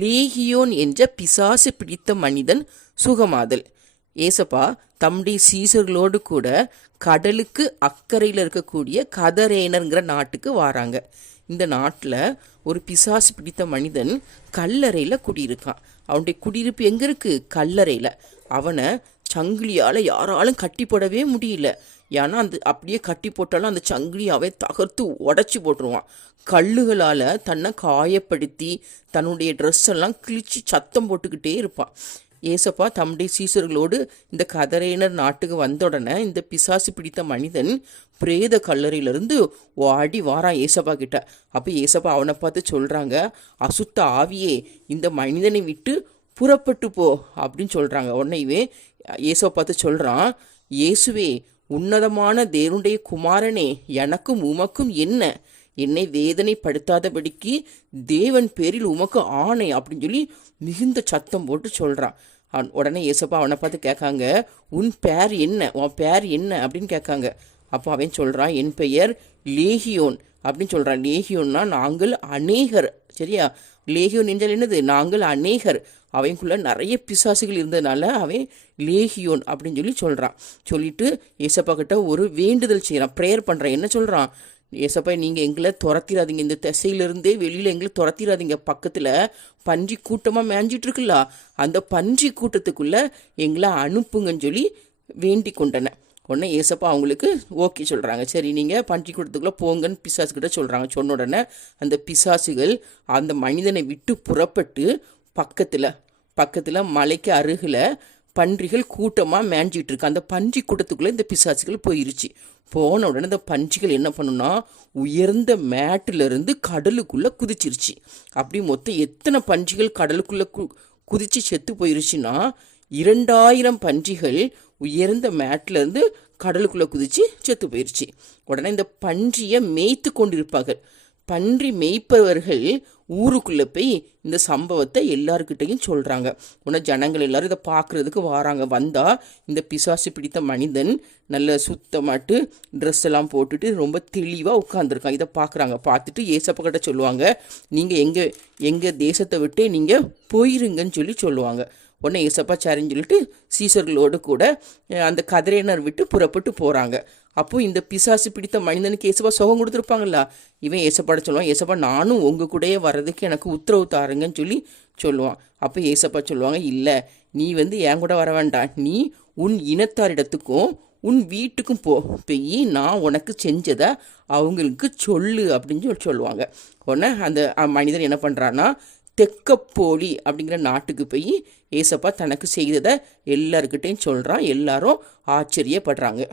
லேகியோன் என்ற பிசாசு பிடித்த மனிதன் சுகமாதல். ஏசப்பா தம்முடைய சீசர்களோடு கூட கடலுக்கு அக்கறையில் இருக்கக்கூடிய கதரேனர்ங்கிற நாட்டுக்கு வாராங்க. இந்த நாட்டில் ஒரு பிசாசு பிடித்த மனிதன் கல்லறையில் குடியிருக்கான். அவனுடைய குடியிருப்பு எங்கே இருக்குது? கல்லறையில். அவனை சங்கிலியால் யாராலும் கட்டி போடவே முடியல. ஏன்னா அப்படியே கட்டி போட்டாலும் அந்த சங்கிலியாவை தகர்த்து உடச்சி போட்டுருவான். கல்லுகளால் தன்னை காயப்படுத்தி தன்னுடைய ட்ரெஸ் எல்லாம் கிழிச்சு சத்தம் போட்டுக்கிட்டே இருப்பான். ஏசப்பா தம்முடைய சீசர்களோடு இந்த கதரையினர் நாட்டுக்கு வந்த உடனே இந்த பிசாசு பிடித்த மனிதன் பிரேத கல்லறையிலிருந்து வாடி வாரான் ஏசப்பா கிட்ட. அப்போ ஏசப்பா அவனை பார்த்து சொல்கிறாங்க, அசுத்த ஆவியே இந்த மனிதனை விட்டு புறப்பட்டு போ அப்படின்னு சொல்கிறாங்க. உடனேவே ஏசப்பா பார்த்து சொல்கிறான், இயேசுவே உன்னதமான தேவனுடைய குமாரனே, எனக்கும் உமக்கும் என்ன? என்னை வேதனைப்படுத்தாதபடிக்கு தேவன் பேரில் உமக்கு ஆணை அப்படின்னு சொல்லி மிகுந்த சத்தம் போட்டு சொல்கிறான். உடனே ஏசப்பா அவனை பார்த்து கேட்காங்க, உன் பேர் என்ன? உன் பேர் என்ன அப்படின்னு கேட்காங்க. அப்போ அவன் சொல்கிறான், என் பெயர் லேகியோன் அப்படின்னு சொல்கிறான். லேகியோன்னா நாங்கள் அநேகர். சரியா? லேகியோன் என்றால் என்னது? நாங்கள் அநேகர். அவனுக்குள்ள நிறைய பிசாசுகள் இருந்ததுனால அவன் லேகியோன் அப்படின்னு சொல்லி சொல்கிறான். சொல்லிட்டு ஏசப்பா கிட்ட ஒரு வேண்டுதல் செய்கிறான், ப்ரேயர் பண்ணுறான். என்ன சொல்கிறான்? ஏசப்பா நீங்கள் எங்களை துரத்திடாதீங்க, இந்த திசையிலிருந்தே வெளியில் எங்களை துரத்திடாதீங்க. பக்கத்தில் பன்றி கூட்டமாக மேய்ஞ்சிட்டு இருக்குல்ல, அந்த பன்றி கூட்டத்துக்குள்ளே எங்களை அனுப்புங்கன்னு சொல்லி வேண்டி கொண்டன. உடனே ஏசப்பா அவங்களுக்கு ஓகே சொல்கிறாங்க. சரி நீங்கள் பன்றி கூட்டத்துக்குள்ளே போங்கன்னு பிசாசுக்கிட்ட சொல்கிறாங்க. சொன்ன உடனே அந்த பிசாசுகள் அந்த மனிதனை விட்டு புறப்பட்டு பக்கத்தில் மலைக்கு அருகில் பன்றிகள் கூட்டமாக மேய்ஞ்சிட்டு இருக்கு. அந்த பன்றி கூட்டத்துக்குள்ளே இந்த பிசாசுகள் போயிருச்சு. போன உடனே இந்த பன்றிகள் என்ன பண்ணுன்னா, உயர்ந்த மேட்டிலிருந்து கடலுக்குள்ளே குதிச்சிருச்சு. அப்படி மொத்தம் எத்தனை பன்றிகள் கடலுக்குள்ளே குதிச்சு செத்து போயிருச்சுன்னா 2000 பன்றிகள் உயர்ந்த மேட்டிலேருந்து கடலுக்குள்ளே குதிச்சு செத்து போயிருச்சு. உடனே இந்த பன்றியை மேய்த்து கொண்டிருப்பார்கள். பன்றி மேய்ப்பவர்கள் ஊருக்குள்ளே போய் இந்த சம்பவத்தை எல்லாருக்கிட்டையும் சொல்கிறாங்க. உடனே ஜனங்கள் எல்லாரும் இதை பார்க்குறதுக்கு வராங்க. வந்தால் இந்த பிசாசு பிடித்த மனிதன் நல்ல சுத்தமாட்டு ட்ரெஸ் எல்லாம் போட்டுட்டு ரொம்ப தெளிவாக உட்காந்துருக்கான். இதை பார்க்குறாங்க. பார்த்துட்டு ஏசப்பா கிட்ட சொல்லுவாங்க, நீங்கள் எங்கள் தேசத்தை விட்டு நீங்கள் போயிருங்கன்னு சொல்லுவாங்க. உடனே ஏசப்பா சரின்னு சொல்லிட்டு சீசர்களோடு கூட அந்த கதிரையினர் விட்டு புறப்பட்டு போகிறாங்க. அப்போ இந்த பிசாசு பிடித்த மனிதனுக்கு ஏசப்பா சுகம் கொடுத்துருப்பாங்களா? இவன் ஏசப்பாட சொல்லுவான், ஏசப்பா நானும் உங்கள் கூடயே வர்றதுக்கு எனக்கு உத்தரவு தாருங்கன்னு சொல்லுவான். அப்போ ஏசப்பா சொல்லுவாங்க, இல்லை நீ என் கூட வர வேண்டாம், நீ உன் இனத்தாரிடத்துக்கும் உன் வீட்டுக்கும் போய் நான் உனக்கு செஞ்சதை அவங்களுக்கு சொல்லு அப்படின்னு சொல்லுவாங்க. உடனே அந்த மனிதன் என்ன பண்ணுறான்னா, தெக்கப்போலி அப்படிங்கிற நாட்டுக்கு போய் ஏசப்பா தனக்கு செய்ததை எல்லாருக்கிட்டையும் சொல்கிறான். எல்லாரும் ஆச்சரியப்படுறாங்க.